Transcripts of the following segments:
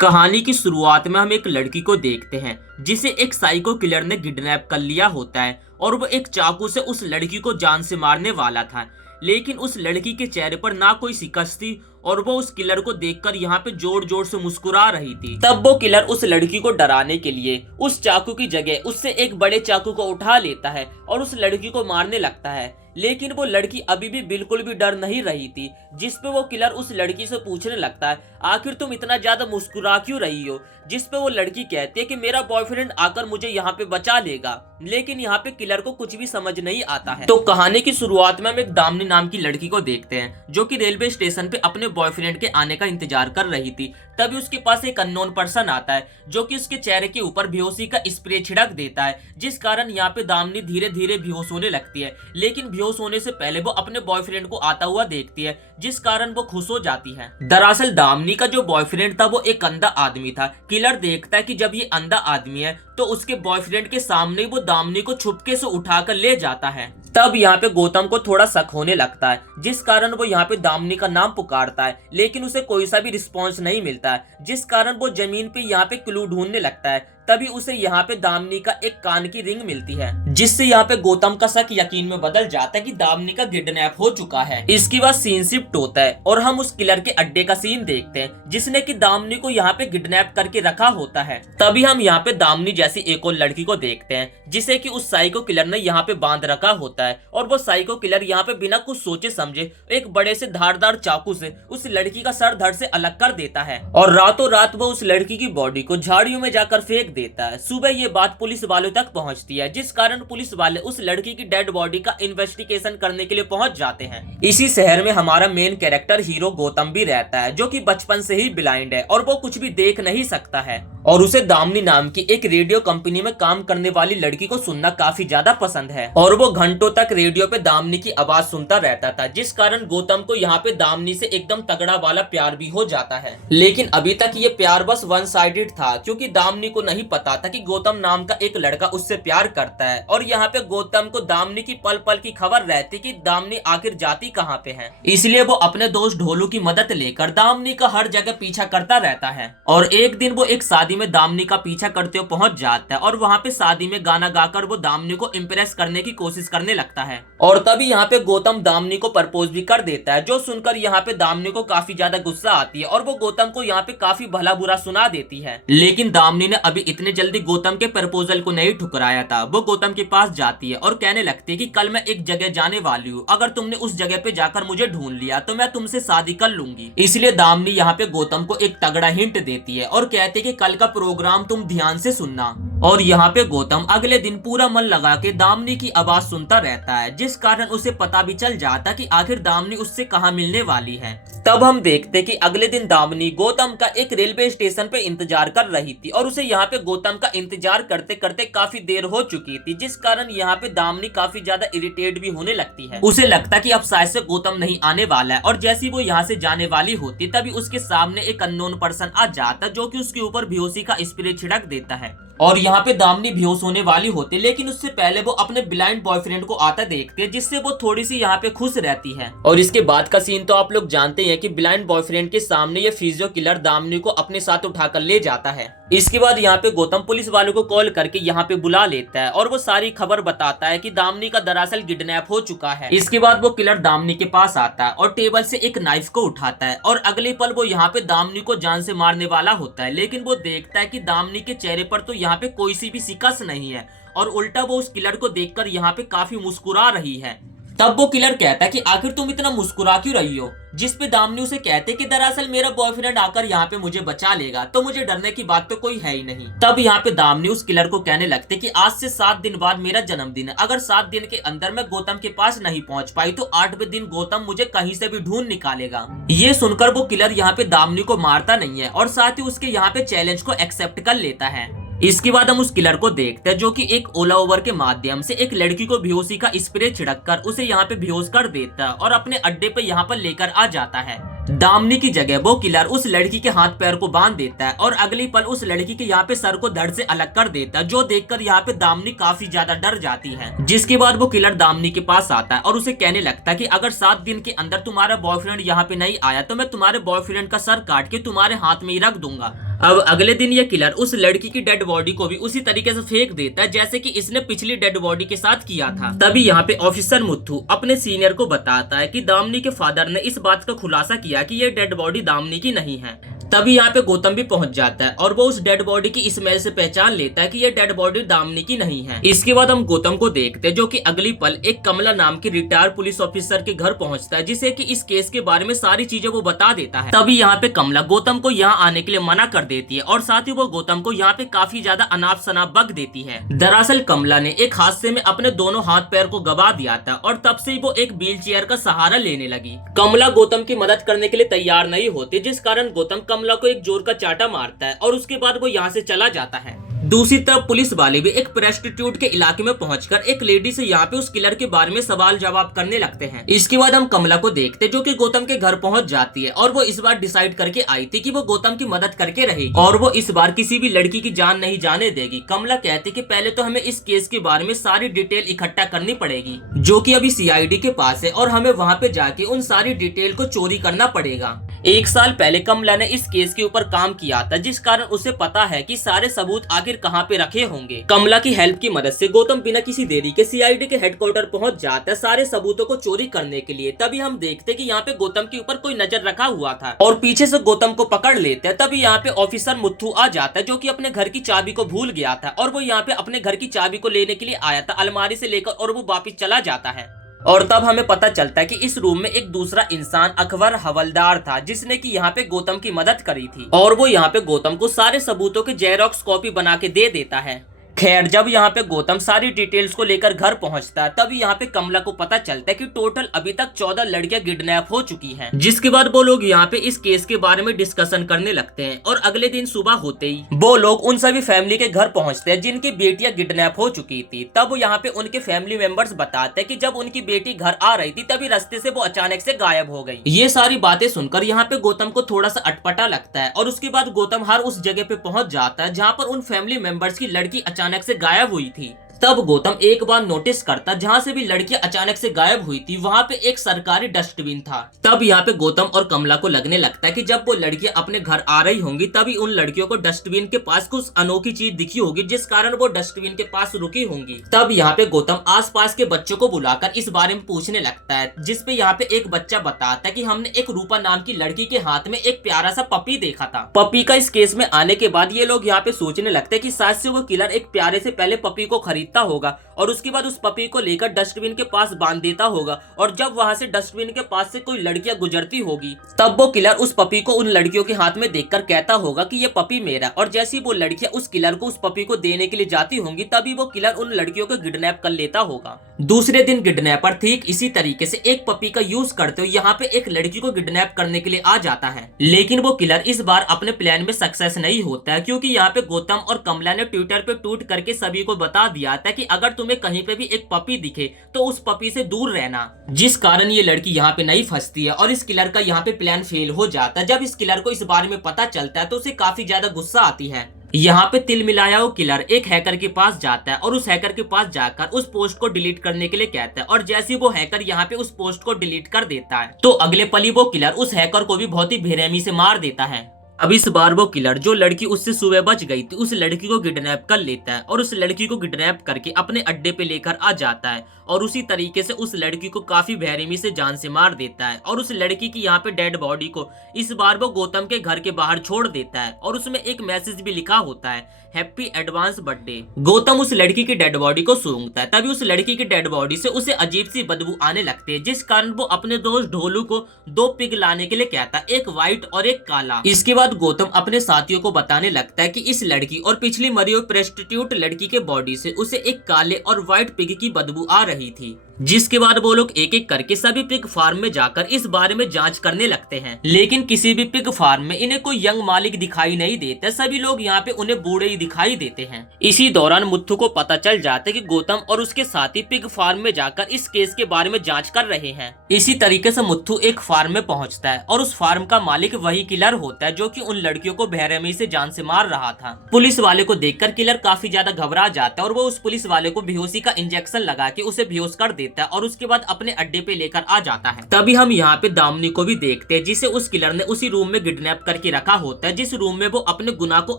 कहानी की शुरुआत में हम एक लड़की को देखते हैं जिसे एक साइको किलर ने किडनैप कर लिया होता है और वो एक चाकू से उस लड़की को जान से मारने वाला था। लेकिन उस लड़की के चेहरे पर ना कोई शिकस्त थी और वो उस किलर को देखकर यहाँ पे जोर जोर से मुस्कुरा रही थी। तब वो किलर उस लड़की को डराने के लिए उस चाकू की जगह उससे एक बड़े चाकू को उठा लेता है और उस लड़की को मारने लगता है। लेकिन वो लड़की अभी भी बिल्कुल भी डर नहीं रही थी, जिस पे वो किलर उस लड़की से पूछने लगता है आखिर तुम इतना ज्यादा मुस्कुरा क्यों रही हो। जिस पे वो लड़की कहती है कि मेरा बॉयफ्रेंड आकर मुझे यहाँ पे बचा लेगा। लेकिन यहाँ पे किलर को कुछ भी समझ नहीं आता है। तो कहानी की शुरुआत में हम एक दामिनी नाम की लड़की को देखते हैं जो कि रेलवे स्टेशन पे अपने बॉयफ्रेंड के आने का इंतजार कर रही थी। तभी उसके पास एक अननोन पर्सन आता है जो कि उसके चेहरे के ऊपर बेहोशी का स्प्रे छिड़क देता है, जिस कारण यहाँ पे दामिनी धीरे धीरे बेहोश होने लगती है। लेकिन बेहोश होने से पहले वो अपने बॉयफ्रेंड को आता हुआ देखती है, जिस कारण वो खुश हो जाती है। दरअसल दामिनी का जो बॉयफ्रेंड था वो एक अंधा आदमी था। किलर देखता है कि जब ये अंधा आदमी है तो उसके बॉयफ्रेंड के सामने वो दामिनी को छुपके से उठाकर ले जाता है। तब यहाँ पे गौतम को थोड़ा शक होने लगता है, जिस कारण वो यहाँ पे दामिनी का नाम पुकारता है, लेकिन उसे कोई सा भी रिस्पॉन्स नहीं मिलता है, जिस कारण वो जमीन पे यहाँ पे क्लू ढूंढने लगता है। तभी उसे यहाँ पे दामिनी का एक कान की रिंग मिलती है, जिससे यहाँ पे गौतम का शक यकीन में बदल जाता है कि दामिनी का किडनैप हो चुका है। इसके बाद सीन शिफ्ट होता है और हम उस किलर के अड्डे का सीन देखते हैं जिसने कि दामिनी को यहाँ पे किडनैप करके रखा होता है। तभी हम यहाँ पे दामिनी जैसी एक और लड़की को देखते हैं जिसे कि उस साइको किलर ने यहाँ पे बांध रखा होता है और वो साइको किलर यहाँ पे बिना कुछ सोचे समझे एक बड़े से धारदार चाकू से उस लड़की का सर धड़ से अलग कर देता है और रातों रात वो उस लड़की की बॉडी को झाड़ियों में जाकर फेंक देता है। सुबह ये बात पुलिस वालों तक पहुंचती है, जिस कारण पुलिस वाले उस लड़की की डेड बॉडी का इन्वेस्टिगेशन करने के लिए पहुंच जाते हैं। इसी शहर में हमारा मेन कैरेक्टर हीरो गौतम भी रहता है जो कि बचपन से ही ब्लाइंड है और वो कुछ भी देख नहीं सकता है और उसे दामिनी नाम की एक रेडियो कंपनी में काम करने वाली लड़की को सुनना काफी ज्यादा पसंद है और वो घंटों तक रेडियो पे दामिनी की आवाज सुनता रहता था, जिस कारण गौतम को यहाँ पे दामिनी से एकदम तगड़ा वाला प्यार भी हो जाता है। लेकिन अभी तक ये प्यार बस वन साइडेड था, क्योंकि दामिनी को नहीं पता था कि गौतम नाम का एक लड़का उससे प्यार करता है और यहाँ पे गौतम को दामिनी की पल पल की खबर रहती कि दामिनी आखिर जाती कहाँ पे है। इसलिए वो अपने दोस्त ढोलू की मदद लेकर दामिनी का हर जगह पीछा करता रहता है और एक दिन वो एक शादी में दामिनी का पीछा करते हुए पहुंच जाता है और वहाँ पे शादी में गाना गाकर वो दामिनी को इम्प्रेस करने की कोशिश करने लगता है और तभी यहाँ पे गौतम दामिनी को प्रपोज भी कर देता है, जो सुनकर यहाँ पे दामिनी को काफी ज्यादा गुस्सा आती है और वो गौतम को यहाँ पे काफी भला बुरा सुना देती है। लेकिन दामिनी ने अभी इतने जल्दी गौतम के प्रपोजल को नहीं ठुकराया था। वो गौतम के पास जाती है और कहने लगती है कि कल मैं एक जगह जाने वाली हूँ, अगर तुमने उस जगह पे जाकर मुझे ढूंढ लिया तो मैं तुमसे शादी कर लूंगी। इसलिए दामिनी यहाँ पे गौतम को एक तगड़ा हिंट देती है और कहती है कि कल का प्रोग्राम तुम ध्यान से सुनना। और यहाँ पे गौतम अगले दिन पूरा मन लगा के दामिनी की आवाज सुनता रहता है, जिस कारण उसे पता भी चल जाता कि आखिर दामिनी उससे कहाँ मिलने वाली है। तब हम देखते कि अगले दिन दामिनी गौतम का एक रेलवे स्टेशन पे इंतजार कर रही थी और उसे यहाँ पे गौतम का इंतजार करते करते काफी देर हो चुकी थी, जिस कारण यहाँ पे दामिनी काफी ज्यादा इरिटेट भी होने लगती है। उसे लगता कि अब शायद से गौतम नहीं आने वाला है और जैसी वो यहाँ से जाने वाली होती तभी उसके सामने एक अननोन पर्सन आ जाता जो कि उसके ऊपर बेहोशी का स्प्रे छिड़क देता है और यहाँ पे दामिनी बेहोश होने वाली होती, लेकिन उससे पहले वो अपने ब्लाइंड बॉयफ्रेंड को आता देखती है, जिससे वो थोड़ी सी यहाँ पे खुश रहती है। और इसके बाद का सीन तो आप लोग जानते हैं कि ब्लाइंड बॉयफ्रेंड के सामने ये फिजियो किलर दामिनी को अपने साथ उठाकर ले जाता है। इसके बाद यहाँ पे गौतम पुलिस वालों को कॉल करके यहाँ पे बुला लेता है और वो सारी खबर बताता है कि दामिनी का दरअसल किडनैप हो चुका है। इसके बाद वो किलर दामिनी के पास आता है और टेबल से एक नाइफ को उठाता है और अगले पल वो यहाँ पे दामिनी को जान से मारने वाला होता है, लेकिन वो देखता है कि दामिनी के चेहरे पर तो यहाँ पे कोई सी भी शिकस्त नहीं है और उल्टा वो उस किलर को देखकर यहाँ पे काफी मुस्कुरा रही है। तब वो किलर कहता है कि आखिर तुम इतना मुस्कुरा क्यों रही हो, जिस पे दामिनी उसे कहते कि दरअसल मेरा बॉयफ्रेंड आकर यहाँ पे मुझे बचा लेगा तो मुझे डरने की बात तो कोई है ही नहीं। तब यहाँ पे दामिनी उस किलर को कहने लगते कि आज से 7 दिन बाद मेरा जन्मदिन है, अगर 7 दिन के अंदर मैं गौतम के पास नहीं पहुंच पाई तो 8वें दिन गौतम मुझे कहीं से भी ढूंढ निकालेगा। ये सुनकर वो किलर यहाँ पे दामिनी को मारता नहीं है और साथ ही उसके यहाँ पे चैलेंज को एक्सेप्ट कर लेता है। इसके बाद हम उस किलर को देखते हैं जो कि एक ओला ओवर के माध्यम से एक लड़की को बेहोशी का स्प्रे छिड़क कर उसे यहाँ पे बेहोश कर देता है और अपने अड्डे पे यहाँ पर लेकर आ जाता है। दामिनी की जगह वो किलर उस लड़की के हाथ पैर को बांध देता है और अगली पल उस लड़की के यहाँ पे सर को धड़ से अलग कर देता है, जो देखकर यहाँ पे दामिनी काफी ज्यादा डर जाती है। जिसके बाद वो किलर दामिनी के पास आता है और उसे कहने लगता है कि अगर 7 दिन के अंदर तुम्हारा बॉयफ्रेंड यहाँ पे नहीं आया तो मैं तुम्हारे बॉयफ्रेंड का सर काट के तुम्हारे हाथ में ही रख दूंगा। अब अगले दिन ये किलर उस लड़की की डेड बॉडी को भी उसी तरीके से फेंक देता है जैसे कि इसने पिछली डेड बॉडी के साथ किया था। तभी यहाँ पे ऑफिसर मुथ्थू अपने सीनियर को बताता है कि दामिनी के फादर ने इस बात का खुलासा किया कि ये डेड बॉडी दामिनी की नहीं है। तभी यहाँ पे गौतम भी पहुंच जाता है और वो उस डेड बॉडी की स्मेल से पहचान लेता है कि ये डेड बॉडी दामिनी की नहीं है। इसके बाद हम गौतम को देखते हैं जो कि अगली पल एक कमला नाम की रिटायर्ड पुलिस ऑफिसर के घर पहुंचता है, जिसे कि इस केस के बारे में सारी चीजें वो बता देता है। तभी यहाँ पे कमला गौतम को यहाँ आने के लिए मना कर देती है और साथ ही वो गौतम को यहाँ पे काफी ज्यादा अनाप शनाप बक देती है। दरअसल कमला ने एक हादसे में अपने दोनों हाथ पैर को गवा दिया था और तब से वो एक व्हील चेयर का सहारा लेने लगी। कमला गौतम की मदद करने के लिए तैयार नहीं होती, जिस कारण गौतम कमला को एक जोर का चाटा मारता है और उसके बाद वो यहाँ से चला जाता है। दूसरी तरफ पुलिस वाले भी एक प्रोस्टिट्यूट के इलाके में पहुंचकर एक लेडी से यहाँ पे उस किलर के बारे में सवाल जवाब करने लगते हैं। इसके बाद हम कमला को देखते जो कि गौतम के घर पहुंच जाती है और वो इस बार डिसाइड करके आई थी कि वो गौतम की मदद करके रहेगी और वो इस बार किसी भी लड़की की जान नहीं जाने देगी। कमला कहती कि पहले तो हमें इस केस के बारे में सारी डिटेल इकट्ठा करनी पड़ेगी जो कि अभी सीआईडी के पास है और हमें वहाँ पे जाके उन सारी डिटेल को चोरी करना पड़ेगा। 1 साल पहले कमला ने इस केस के ऊपर काम किया था, जिस कारण उसे पता है कि सारे सबूत आखिर कहाँ पे रखे होंगे। कमला की हेल्प की मदद से गौतम बिना किसी देरी के सीआईडी के हेडक्वार्टर पहुंच जाता है सारे सबूतों को चोरी करने के लिए। तभी हम देखते कि यहाँ पे गौतम के ऊपर कोई नजर रखा हुआ था और पीछे से गौतम को पकड़ लेते हैं। तभी यहाँ पे ऑफिसर मुथ्थू आ जाता है जो कि अपने घर की चाबी को भूल गया था और वो यहाँ पे अपने घर की चाबी को लेने के लिए आया था अलमारी से लेकर और वो वापिस चला जाता है। और तब हमें पता चलता है कि इस रूम में एक दूसरा इंसान अकबर हवलदार था जिसने कि यहाँ पे गौतम की मदद करी थी और वो यहाँ पे गौतम को सारे सबूतों की जेरोक्स कॉपी बना के दे देता है। खैर जब यहाँ पे गौतम सारी डिटेल्स को लेकर घर पहुंचता है तभी यहाँ पे कमला को पता चलता है कि टोटल अभी तक 14 लड़कियां किडनैप हो चुकी हैं। जिसके बाद वो लोग यहाँ पे इस केस के बारे में डिस्कशन करने लगते हैं और अगले दिन सुबह होते ही वो लोग उन सभी फैमिली के घर पहुंचते हैं जिनकी बेटियां किडनैप हो चुकी थी। तब यहाँ पे उनके फैमिली मेंबर्स बताते हैं कि जब उनकी बेटी घर आ रही थी तभी रास्ते से वो अचानक से गायब हो गई। ये सारी बातें सुनकर यहाँ पे गौतम को थोड़ा सा अटपटा लगता है और उसके बाद गौतम हर उस जगह पे पहुंच जाता है जहाँ पर उन फैमिली मेंबर्स की लड़की अचानक से गायब हुई थी। तब गौतम एक बार नोटिस करता जहाँ से भी लड़कियां अचानक से गायब हुई थी वहाँ पे एक सरकारी डस्टबिन था। तब यहाँ पे गौतम और कमला को लगने लगता है कि जब वो लड़कियां अपने घर आ रही होंगी तभी उन लड़कियों को डस्टबिन के पास कुछ अनोखी चीज दिखी होगी जिस कारण वो डस्टबिन के पास रुकी होंगी। तब यहाँ पे गौतम आसपास के बच्चों को बुलाकर इस बारे में पूछने लगता है, जिसपे यहाँ पे एक बच्चा बताता है कि हमने एक रूपा नाम की लड़की के हाथ में एक प्यारा सा पपी देखा था। पपी का इस केस में आने के बाद ये लोग यहाँ पे सोचने लगते हैं कि शायद से वो किलर एक प्यारे से पहले पपी को खरीदता होगा और उसके बाद उस पपी को लेकर डस्टबिन के पास बांध देता होगा और जब वहां से डस्टबिन के पास से कोई लड़कियां गुजरती होगी तब वो किलर उस पपी को उन लड़कियों के हाथ में देखकर कहता होगा कि ये पपी मेरा, और जैसे ही वो लड़कियां उस किलर को उस पपी को देने के लिए जाती होंगी तभी वो किलर उन लड़कियों को किडनैप कर लेता होगा। दूसरे दिन किडनैपर ठीक इसी तरीके से एक पपी का यूज करते हुए यहाँ पे एक लड़की को किडनैप करने के लिए आ जाता है, लेकिन वो किलर इस बार अपने प्लान में सक्सेस नहीं होता है क्योंकि यहाँ पे गौतम और कमला ने ट्विटर पे ट्वीट करके सभी को बता दिया था कि अगर तुम्हें कहीं पे भी एक पपी दिखे तो उस पपी से दूर रहना, जिस कारण ये लड़की यहाँ पे नहीं फंसती है और इस किलर का यहाँ पे प्लान फेल हो जाता है। जब इस किलर को इस बारे में पता चलता है तो उसे काफी ज्यादा गुस्सा आती है। यहाँ पे तिल मिलाया वो किलर एक हैकर के पास जाता है और उस हैकर के पास जाकर उस पोस्ट को डिलीट करने के लिए कहता है और जैसे वो हैकर यहाँ पे उस पोस्ट को डिलीट कर देता है तो अगले पल ही वो किलर उस हैकर को भी बहुत ही बेरहमी से मार देता है। अब इस बार वो किलर जो लड़की उससे सुबह बच गई थी उस लड़की को किडनैप कर लेता है और उस लड़की को किडनैप करके अपने अड्डे पे लेकर आ जाता है और उसी तरीके से उस लड़की को काफी बेरहमी से जान से मार देता है और उस लड़की की यहाँ पे डेड बॉडी को इस बार वो गौतम के घर के बाहर छोड़ देता है और उसमें एक मैसेज भी लिखा होता है, हैप्पी एडवांस बर्थडे। गौतम उस लड़की की डेड बॉडी को सूंघता है तभी उस लड़की की डेड बॉडी से उसे अजीब सी बदबू आने लगती है, जिस कारण वो अपने दोस्त ढोलू को 2 पिग लाने के लिए कहता है, एक व्हाइट और एक काला। इसके बाद गौतम अपने साथियों को बताने लगता है कि इस लड़की और पिछली मरी हुई प्रोस्टिट्यूट लड़की के बॉडी से उसे एक काले और व्हाइट पिग की बदबू आ रही थी। जिसके बाद वो लोग एक एक करके सभी पिग फार्म में जाकर इस बारे में जांच करने लगते हैं, लेकिन किसी भी पिग फार्म में इन्हें कोई यंग मालिक दिखाई नहीं देता। सभी लोग यहाँ पे उन्हें बूढ़े ही दिखाई देते हैं। इसी दौरान मुत्थु को पता चल जाता है कि गौतम और उसके साथी पिग फार्म में जाकर इस केस के बारे में जांच कर रहे हैं। इसी तरीके से मुत्थु एक फार्म में पहुंचता है और उस फार्म का मालिक वही किलर होता है जो कि उन लड़कियों को बेरहमी से जान से मार रहा था। पुलिस वाले को देखकर किलर काफी ज्यादा घबरा जाता है और वो उस पुलिस वाले को बेहोशी का इंजेक्शन लगा के उसे बेहोश कर देता है और उसके बाद अपने अड्डे पे लेकर आ जाता है। तभी हम यहाँ पे दामिनी को भी देखते हैं, जिसे उस किलर ने उसी रूम में किडनैप करके रखा होता है जिस रूम में वो अपने गुनाह को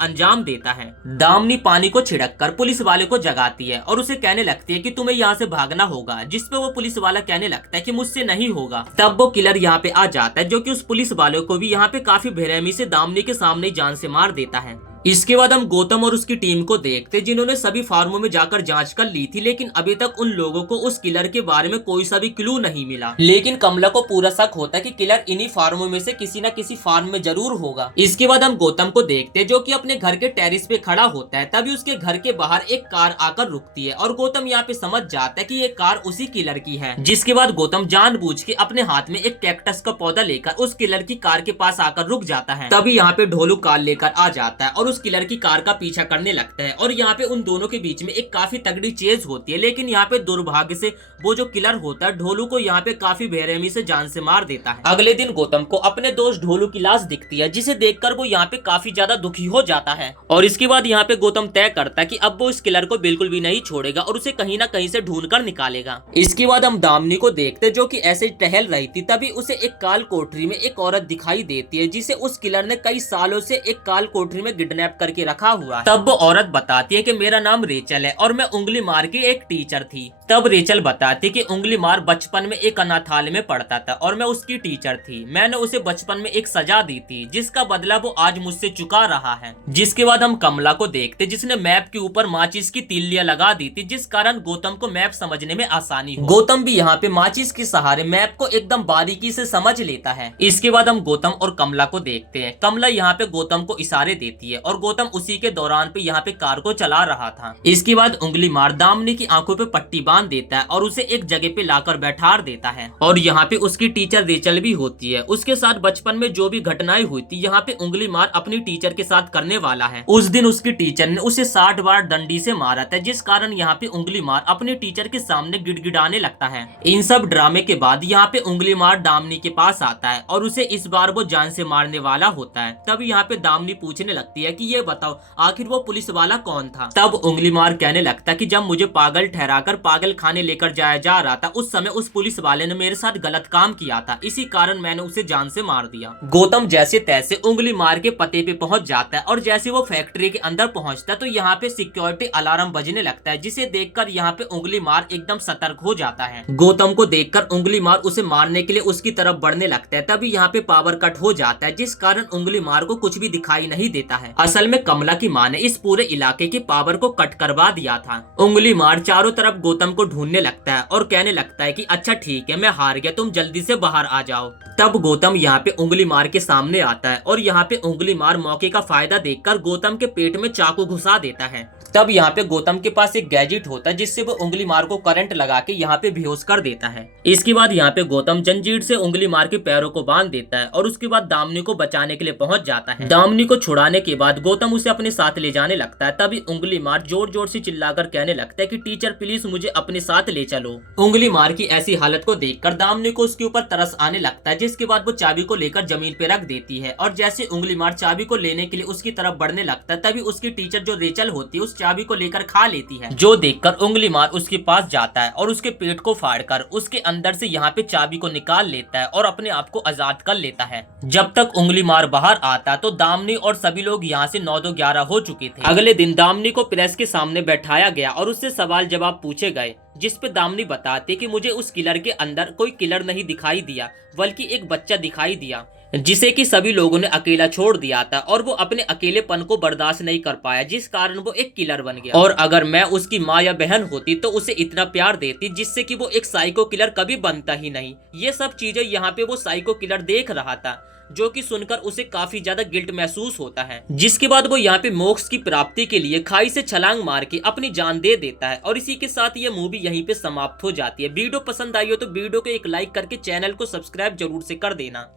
अंजाम देता है। दामिनी पानी को छिड़क कर पुलिस वाले को जगाती है और उसे कहने लगती है कि तुम्हें यहाँ से भागना होगा, जिसपे वो पुलिस वाला कहने लगता है कि मुझसे नहीं होगा। तब वो किलर यहाँ पे आ जाता है जो कि उस पुलिस वाले को भी यहाँ पे काफी बेरहमी से दामिनी के सामने जान से मार देता है। इसके बाद हम गौतम और उसकी टीम को देखते जिन्होंने सभी फार्मों में जाकर जांच कर ली थी, लेकिन अभी तक उन लोगों को उस किलर के बारे में कोई सा भी क्लू नहीं मिला। लेकिन कमला को पूरा शक होता है कि किलर इन्हीं फार्मों में से किसी न किसी फार्म में जरूर होगा। इसके बाद हम गौतम को देखते जो कि अपने घर के टेरिस पे खड़ा होता है। तभी उसके घर के बाहर एक कार आकर रुकती है और गौतम यहाँ पे समझ जाता है कि ये कार उसी किलर की है। जिसके बाद गौतम जानबूझ के अपने हाथ में एक कैक्टस का पौधा लेकर उस किलर की कार के पास आकर रुक जाता है। तभी यहाँ पे ढोलू कार लेकर आ जाता है और उस किलर की कार का पीछा करने लगता है और यहाँ पे उन दोनों के बीच में एक काफी तगड़ी चेज होती है। लेकिन यहाँ पे दुर्भाग्य से वो जो किलर होता है ढोलू को यहाँ पे काफी बेरहमी से जान से मार देता है। अगले दिन गौतम को अपने दोस्त ढोलू की लाश दिखती है, जिसे देखकर वो यहाँ पे काफी ज्यादा दुखी हो जाता है और इसके बाद यहाँ पे गौतम तय करता है कि अब वो इस किलर को बिल्कुल भी नहीं छोड़ेगा और उसे कहीं ना कहीं से ढूंढ कर निकालेगा। इसके बाद हम दामिनी को देखते जो कि ऐसे टहल रही थी। तभी उसे एक काल कोठरी में एक औरत दिखाई देती है, जिसे उस किलर ने कई सालों से एक काल कोठरी में किडनैप करके रखा हुआ है। तब वो औरत बताती है कि मेरा नाम रेचल है और मैं उंगली मार की एक टीचर थी। तब रेचल बताती कि उंगली मार बचपन में एक अनाथालय में पढ़ता था और मैं उसकी टीचर थी। मैंने उसे बचपन में एक सजा दी थी जिसका बदला वो आज मुझसे चुका रहा है। जिसके बाद हम कमला को देखते जिसने मैप के ऊपर माचिस की तीलियां लगा दी थी, जिस कारण गौतम को मैप समझने में आसानी हो। गौतम भी यहाँ पे माचिस के सहारे मैप को एकदम बारीकी से समझ लेता है। इसके बाद हम गौतम और कमला को देखते हैं। कमला यहाँ पे गौतम को इशारे देती है और गौतम उसी के दौरान पे यहाँ पे कार को चला रहा था। इसके बाद उंगली मार दामिनी की आंखों पे पट्टी बांध देता है और उसे एक जगह पे लाकर बैठार देता है और यहाँ पे उसकी टीचर रेचल भी होती है। उसके साथ बचपन में जो भी घटनाएं हुई थी यहाँ पे उंगली मार अपनी टीचर के साथ करने वाला है। उस दिन उसकी टीचर ने उसे 60 बार डंडी से मारा था, जिस कारण यहाँ पे उंगली मार अपनी टीचर के सामने गिड़गिड़ाने लगता है। इन सब ड्रामे के बाद यहाँ पे उंगली मार दामिनी के पास आता है और उसे इस बार वो जान से मारने वाला होता है। तब यहाँ पे दामिनी पूछने लगती है कि ये बताओ आखिर वो पुलिस वाला कौन था। तब उंगली मार कहने लगता कि जब मुझे पागल ठहराकर पागल खाने लेकर जाया जा रहा था उस समय उस पुलिस वाले ने मेरे साथ गलत काम किया था, इसी कारण मैंने उसे जान से मार दिया। गौतम जैसे तैसे उंगली मार के पते पे पहुंच जाता है और जैसे वो फैक्ट्री के अंदर पहुंचता है तो यहाँ पे सिक्योरिटी अलार्म बजने लगता है, जिसे देखकर यहाँ पे उंगली मार एकदम सतर्क हो जाता है। गौतम को देखकर उंगली मार उसे मारने के लिए उसकी तरफ बढ़ने लगता है। तभी यहाँ पे पावर कट हो जाता है, जिस कारण उंगली मार को कुछ भी दिखाई नहीं देता है। असल में कमला की माँ ने इस पूरे इलाके की पावर को कट करवा दिया था। उंगली मार चारों तरफ गौतम को ढूंढने लगता है और कहने लगता है कि अच्छा ठीक है मैं हार गया, तुम जल्दी से बाहर आ जाओ। तब गौतम यहाँ पे उंगली मार के सामने आता है और यहाँ पे उंगली मार मौके का फायदा देखकर गौतम के पेट में चाकू घुसा देता है। तब यहाँ पे गौतम के पास एक गैजेट होता है जिससे वो उंगली मार को करंट लगा के यहाँ पे बेहोश कर देता है। इसके बाद यहाँ पे गौतम जंजीर से उंगली मार के पैरों को बांध देता है और उसके बाद दामिनी को बचाने के लिए पहुंच जाता है। दामिनी को छुड़ाने के बाद गौतम उसे अपने साथ ले जाने लगता है। तभी उंगली मार जोर जोर से चिल्लाकर कहने लगता है कि टीचर प्लीज मुझे अपने साथ ले चलो। उंगली मार की ऐसी हालत को देखकर दामिनी को उसके ऊपर तरस आने लगता है, जिसके बाद वो चाबी को लेकर जमीन पे रख देती है और जैसे उंगली मार चाबी को लेने के लिए उसकी तरफ बढ़ने लगता है तभी उसकी टीचर जो रेचल होती है उस चाबी को लेकर खा लेती है, जो देखकर उंगली मार उसके पास जाता है और उसके पेट को फाड़कर उसके अंदर से यहाँ पे चाबी को निकाल लेता है और अपने आप को आजाद कर लेता है। जब तक उंगली मार बाहर आता तो दामिनी और सभी लोग यहाँ से 9-11 हो चुके थे। अगले दिन दामिनी को प्रेस के सामने बैठाया गया और उससे सवाल जवाब पूछे गए, जिस पे दामिनी बताते कि मुझे उस किलर के अंदर कोई किलर नहीं दिखाई दिया बल्कि एक बच्चा दिखाई दिया जिसे कि सभी लोगों ने अकेला छोड़ दिया था और वो अपने अकेलेपन को बर्दाश्त नहीं कर पाया, जिस कारण वो एक किलर बन गया। और अगर मैं उसकी माँ या बहन होती तो उसे इतना प्यार देती जिससे कि वो एक साइको किलर कभी बनता ही नहीं। ये सब चीजें यहाँ पे वो साइको किलर देख रहा था। जो कि सुनकर उसे काफी ज्यादा गिल्ट महसूस होता है, जिसके बाद वो यहाँ पे मोक्ष की प्राप्ति के लिए खाई से छलांग मार के अपनी जान दे देता है। और इसी के साथ ये मूवी यहीं पे समाप्त हो जाती है। वीडियो पसंद आई हो तो वीडियो को एक लाइक करके चैनल को सब्सक्राइब जरूर से कर देना।